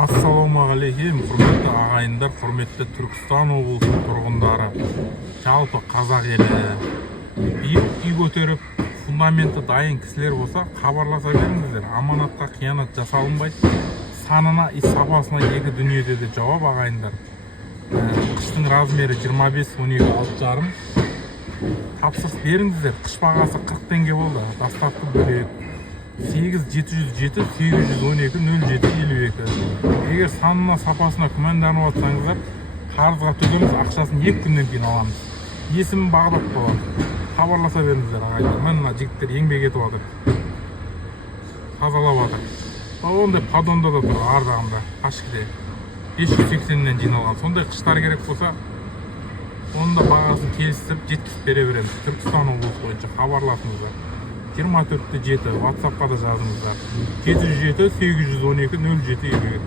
Ассалаумағалейкум, құрметті ағайындар, құрметті Түркістан облысының тұрғындары, жалпы қазақ елі. Биыл үй көтеріп, фундаменті дайын кісілер болса, хабарласа беріңіздер. Аманатқа қиянат жасалынбайды. Санына и сапасына екі дүниеде де жауап, ағайындар. Қыштың размері 25, 12, 6,5. Тапсырыс беріңіздер. Қыш бағасы 40 теңге болды. Доставка бөлек. 8707 812 0752. Егер санына сапасына күмәнданып жатсаңыздар, қарызға төлейміз, ақшасын 2 күннен кейін аламыз. Есімім Бағдат болады. Хабарласа беріңіздер ағайындар. Мына жігіттер еңбек етіп жатыр. Тазалап жатыр. Ондай подонда да тұр, ар жағында, Қашқыде. 580-нен жиналған. Сондай қыштар керек болса, оның да бағасын келістіріп жеткізіп бере береміз. Түркістан облысы бойынша хабарласыңыздар. 24-7 WhatsApp-қа да жазыңыздар. 707 812 0752.